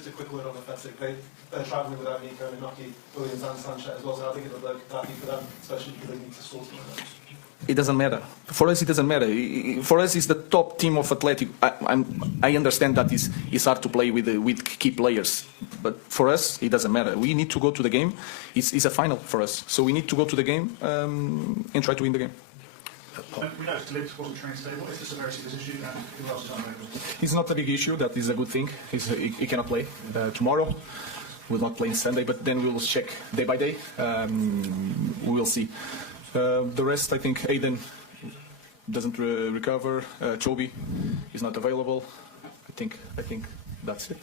just a quick word on offensive. They're travelling without Nico and Inoki, Williams and Sanchez as well, so how big of a blow could that be for them, especially because they need to score something. It doesn't matter. For us, it doesn't matter. For us, it's the top team of Athletic. I understand that it's hard to play with key players, but for us, it doesn't matter. We need to go to the game. It's a final for us, so we need to go to the game and try to win the game. We noticed Phillips wasn't trained today. What is the severity of this issue, and who else is unavailable? It's not a big issue. That is a good thing. He cannot play tomorrow. We'll not play on Sunday, but then we will check day by day. We will see. The rest, I think, Aiden doesn't recover. Chobi is not available. I think that's it.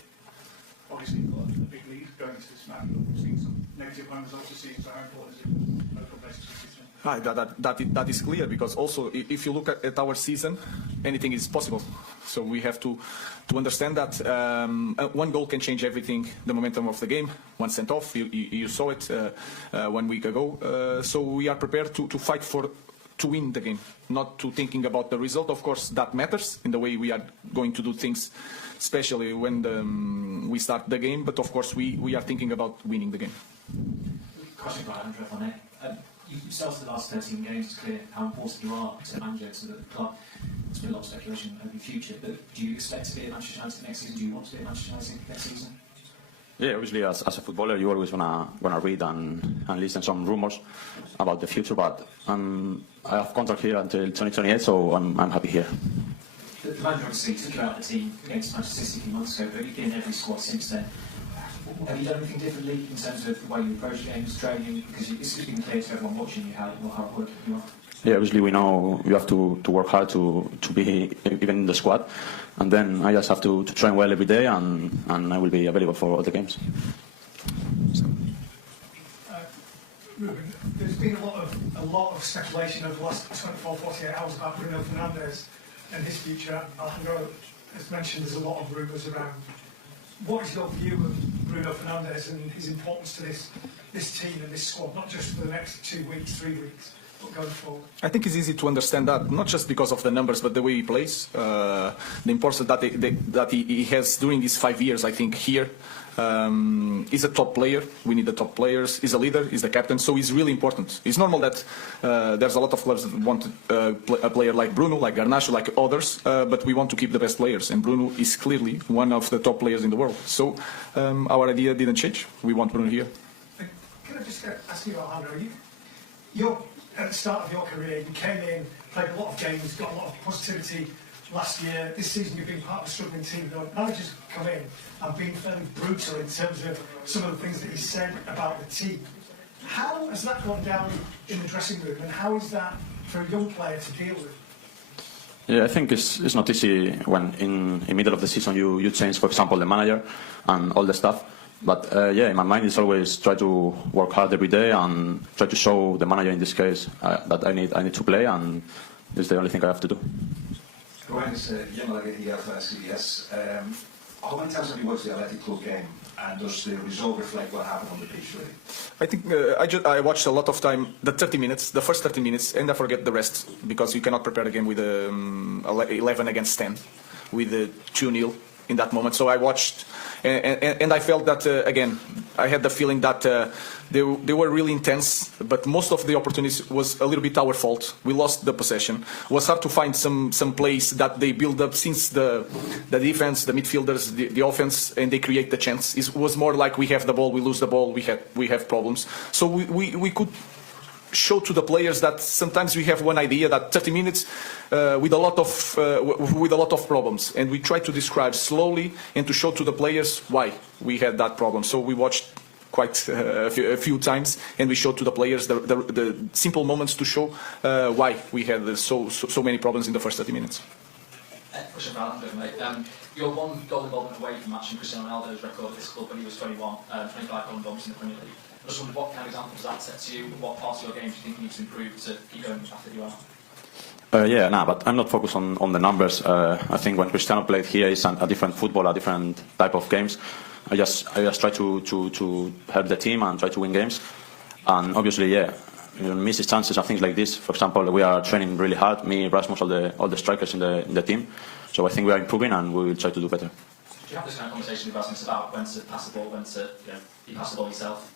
Obviously, you've got a big lead going into this match. We've seen some negative home results this season. So how important is it local basis for the season? That is clear, because also if you look at our season, anything is possible. So we have to understand that one goal can change everything, the momentum of the game. One sent off, you saw it 1 week ago. So we are prepared to fight to win the game, not to thinking about the result. Of course, that matters in the way we are going to do things, especially when we start the game. But of course, we are thinking about winning the game. Question for Alejandro, if I may. You've started the last 13 games. It's clear how important you are to manager to the club. There's been a lot of speculation over your future, but do you expect to be at Manchester United next season? Do you want to be at Manchester United next season? Yeah, obviously, as a footballer, you always wanna read and listen some rumors about the future. But I have contract here until 2028, so I'm happy here. The manager obviously took you out of the team against Manchester City a few months ago, but you've been in every squad since then. Have you done anything differently in terms of the way you approach games, training? Because it's been clear to everyone watching you how good you are. Yeah, obviously we know you have to work hard to be even in the squad, and then I just have to train well every day, and I will be available for all the games. Ruben, there's been a lot of speculation over the last 24-48 hours about Bruno Fernandes and his future. Alejandro has mentioned there's a lot of rumours around. What is your view of Bruno Fernandes and his importance to this team and this squad, not just for the next 2 weeks, 3 weeks, but going forward? I think it's easy to understand that, not just because of the numbers, but the way he plays, the importance that he has during these 5 years, I think, here. He's a top player. We need the top players. He's a leader. He's the captain. So he's really important. It's normal that there's a lot of clubs that want a player like Bruno, like Garnacho, like others, but we want to keep the best players. And Bruno is clearly one of the top players in the world. So our idea didn't change. We want Bruno here. Can I just ask you, Alejandro, at the start of your career, you came in, played a lot of games, got a lot of positivity. Last year, this season, you've been part of a struggling team. The managers come in and been fairly brutal in terms of some of the things that he said about the team. How has that gone down in the dressing room, and how is that for a young player to deal with? Yeah, I think it's not easy when in the middle of the season you change, for example, the manager and all the stuff. But yeah, in my mind, it's always try to work hard every day and try to show the manager, in this case, that I need to play, and it's the only thing I have to do. Ruben is young here at CBS. How many times have you watched the Athletic Club game, and does the result reflect what happened on the pitch really? I think I watched a lot of time, the 30 minutes, the first 30 minutes, and I forget the rest, because you cannot prepare a game with 11 against 10, with 2-0 in that moment. So I watched, and I felt that, again, I had the feeling that they were really intense, but most of the opportunities was a little bit our fault. We lost the possession. It was hard to find some plays that they build up since the defense, the midfielders, the offense, and they create the chance. It was more like we have the ball, we lose the ball, we have problems. So we could show to the players that sometimes we have one idea, that 30 minutes with a lot of problems, and we try to describe slowly and to show to the players why we had that problem. So we watched quite a few times, and we showed to the players the simple moments to show why we had so many problems in the first 30 minutes. Question for Alejandro, mate. You're one goal involvement away from matching Cristiano Ronaldo's record at this club when he was 25 goal involvements in the Premier League. I just wondered what kind of example does that set to you? What parts of your game do you think you need to improve to keep going as fast as you are? Yeah, no, but I'm not focused on the numbers. I think when Cristiano played here, it's a different football, a different type of games. I just try to help the team and try to win games. And obviously, yeah, you miss chances and things like this. For example, we are training really hard. Me, Rasmus, all the strikers in the team. So I think we are improving, and we will try to do better. you have this kind of conversation with Rasmus about when to pass the ball, when to you pass the ball yourself?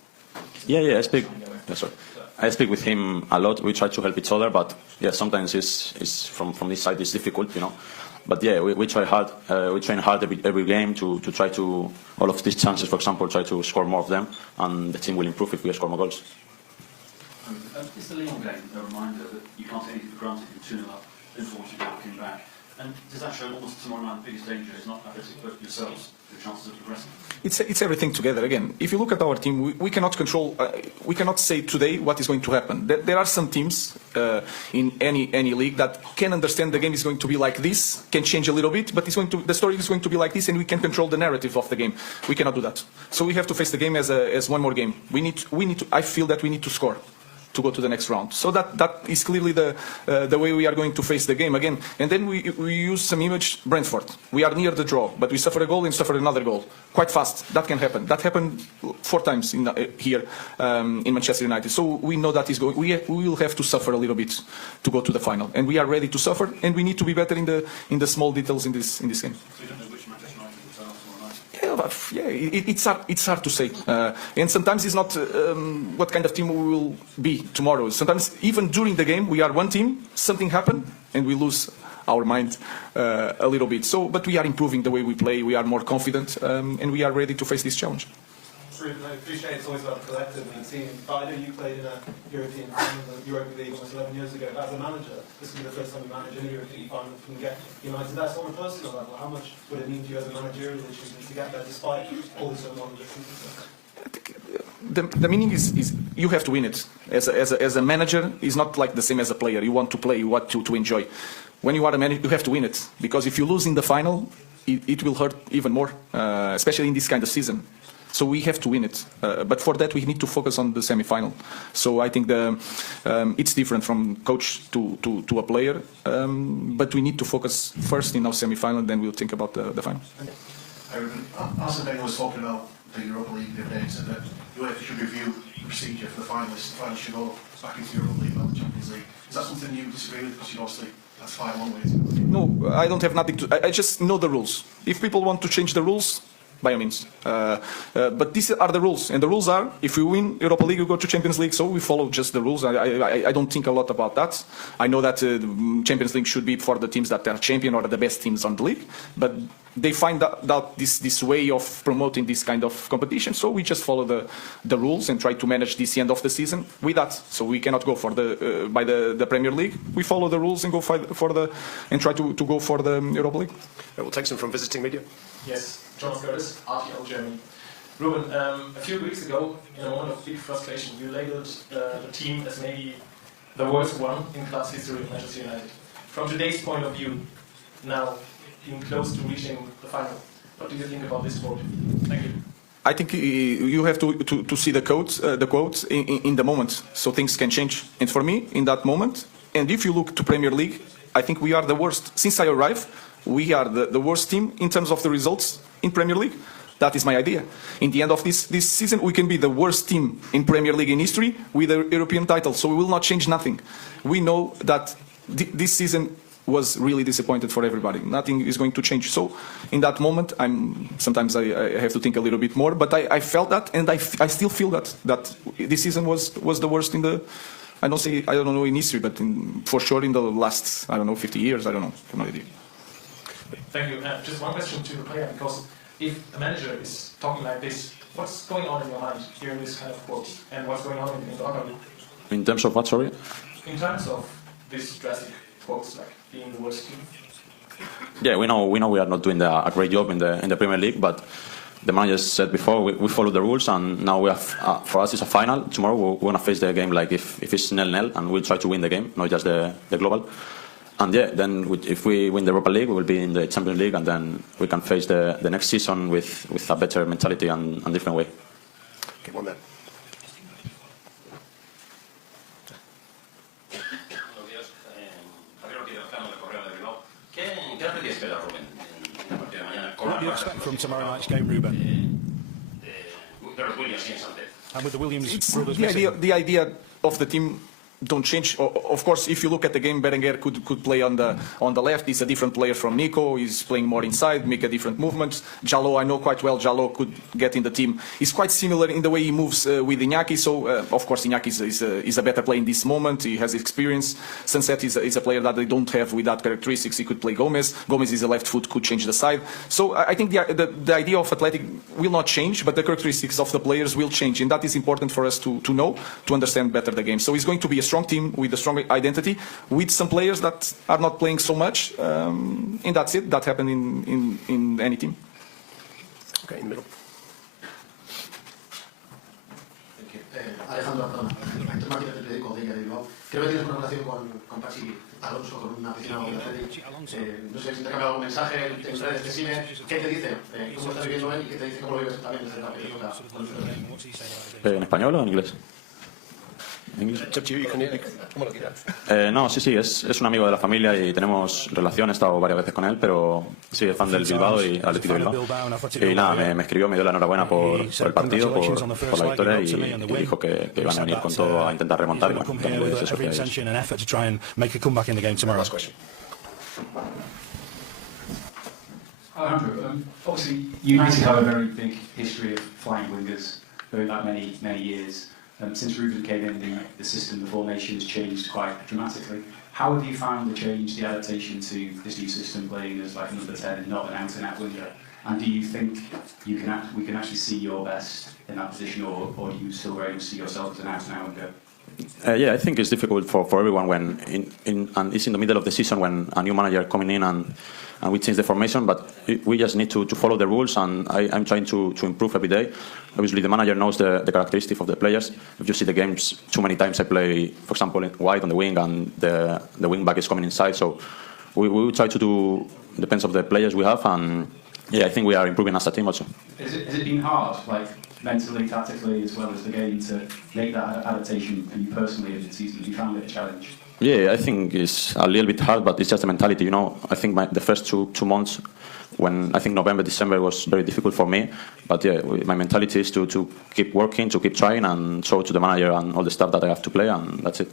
Yeah, I speak. Yeah, sorry. I speak with him a lot. We try to help each other, but yeah, sometimes it's from this side it's difficult, you know. But yeah, we try hard. We train hard every game to try to all of these chances, for example, try to score more of them, and the team will improve if we score more goals. Is the Lyon game a reminder that you can't take anything for granted? You're 2-0 up, unfortunately looking back. And does that show almost tomorrow night the biggest danger is not Athletic but yourselves, the chances of progressing? It's everything together. Again, if you look at our team, we cannot control, we cannot say today what is going to happen. There are some teams in any league that can understand the game is going to be like this, can change a little bit, but the story is going to be like this, and we can control the narrative of the game. We cannot do that. So we have to face the game as one more game. We need to. I feel that we need to score to go to the next round. So that is clearly the way we are going to face the game again. And then we use some image, Brentford. We are near the draw, but we suffer a goal and suffer another goal. Quite fast. That can happen. That happened 4 times here in Manchester United. So we know that is going. We will have to suffer a little bit to go to the final. And we are ready to suffer, and we need to be better in the small details in this game. So you don't know which Manchester United will turn up tomorrow night? Yeah, it's hard to say. And sometimes it's not what kind of team we will be tomorrow. Sometimes even during the game, we are one team, something happened, and we lose our mind a little bit. So, but we are improving the way we play. We are more confident, and we are ready to face this challenge. Ruben, I appreciate it's always about the collective and the team. But I know you played in a European final, the Europa League, almost 11 years ago. As a manager, this will be the first time you manage any European final from United. That's on a personal level. How much would it mean to you as a managerial issue to get there despite all this going on? The meaning is you have to win it. As a manager, it's not like the same as a player. You want to play, you want to enjoy. When you are a manager, you have to win it. Because if you lose in the final, it will hurt even more, especially in this kind of season. So we have to win it. But for that, we need to focus on the semi-final. So I think it's different from coach to a player. But we need to focus first in our semi-final, then we'll think about the final. Arsene Wenger was talking about the Europa League the other day and said that UEFA should review the procedure for the finalists. The finalists should go back into the Europa League or the Champions League. Is that something you disagree with? Because you obviously that's 5 long ways. No, I don't have nothing to. I just know the rules. If people want to change the rules, by all means. But these are the rules, and the rules are: if we win Europa League, we go to Champions League. So we follow just the rules. I don't think a lot about that. I know that Champions League should be for the teams that are champion or the best teams on the league, but they find out this way of promoting this kind of competition. So we just follow the rules and try to manage this end of the season with that. So we cannot go for by the Premier League. We follow the rules and go and try to go for the Europa League. We'll take some from visiting media. Yes. John Curtis, RTL Germany. Ruben, a few weeks ago, in a moment of big frustration, you labeled the team as maybe the worst one in club's history of Manchester United. From today's point of view, now being close to reaching the final, what do you think about this quote? Thank you. I think you have to see the quotes in the moment, so things can change. And for me, in that moment, and if you look to Premier League, I think we are the worst. Since I arrived, we are the worst team in terms of the results in Premier League. That is my idea. In the end of this season, we can be the worst team in Premier League in history with a European title. So we will not change nothing. We know that this season was really disappointed for everybody. Nothing is going to change. So in that moment, sometimes I have to think a little bit more. But I felt that, and I still feel that this season was the worst in the. I don't know in history, but for sure in the last 50 years. I don't know. I have no idea. Thank you. Just one question to the player, because if a manager is talking like this, what's going on in your mind hearing this kind of quote, and what's going on in the other? In terms of what, sorry? In terms of these drastic quotes, like being the worst team. Yeah, we know we are not doing a great job in the Premier League, but the manager said before we follow the rules, and now we have for us it's a final. Tomorrow we're going to face the game like if it's 0-0, and we'll try to win the game, not just the global. And yeah, then if we win the Europa League, we will be in the Champions League, and then we can face the next season with a better mentality and different way. Okay, one there. What do you expect from tomorrow night's game, Ruben? And with the Williams brothers missing? The idea of the team don't change. Of course, if you look at the game, Berenguer could play on the left. He's a different player from Nico. He's playing more inside, make a different movement. Jallo, I know quite well. Jallo could get in the team. He's quite similar in the way he moves with Iñaki. So of course, Iñaki is a better player in this moment. He has experience. Sunset is a player that they don't have with that characteristics. He could play Gomez. Gomez is a left foot, could change the side. So I think the idea of Athletic will not change, but the characteristics of the players will change, and that is important for us to know, to understand better the game. So it's going to be a strong team with a strong identity, with some players that are not playing so much, and that's it. That happened in any team. Okay, in the middle. Alejandro Garnacho, temática del periódico de Bilbao. Creo que tienes una relación con Pachi Alonso, con un aficionado del Athletic. No sé si te ha cambiado algún mensaje, en redes te sigue. ¿Qué te dice? ¿Cómo estás viviendo él? ¿Y qué te dice? ¿Cómo lo vives también desde la película? ¿En español o en inglés? No, sí, es un amigo de la familia y tenemos relación, he estado varias veces con él, pero sí, es fan del Bilbao y Atlético de Bilbao. Y nada, me escribió, me dio la enhorabuena por el partido, por la victoria y dijo que iban a venir con todo a intentar remontar. Y bueno, también es eso que Alejandro, obviously United have a very big history of flying wingers going back many years. Since Ruben came in, the system, the formation has changed quite dramatically. How have you found the change, the adaptation to this new system, playing as like a number 10 and not an out-and-out winger? And do you think we can actually see your best in that position, or do you still very much see yourself as an out-and-out winger? Yeah, I think it's difficult for everyone when and it's in the middle of the season when a new manager coming in and we change the formation, but we just need to follow the rules, and I'm trying to improve every day. Obviously, the manager knows the characteristics of the players. If you see the games, too many times I play, for example, wide on the wing, and the wing back is coming inside. So we will try to do, depends on the players we have, and yeah, I think we are improving as a team also. Has it been hard, like mentally, tactically, as well as the game, to make that adaptation for you personally in the season? Have you found it a challenge? Yeah, I think it's a little bit hard, but it's just the mentality, you know. I think the first two months, when I think November, December was very difficult for me. But yeah, my mentality is to keep working, to keep trying, and show to the manager and all the stuff that I have to play, and that's it.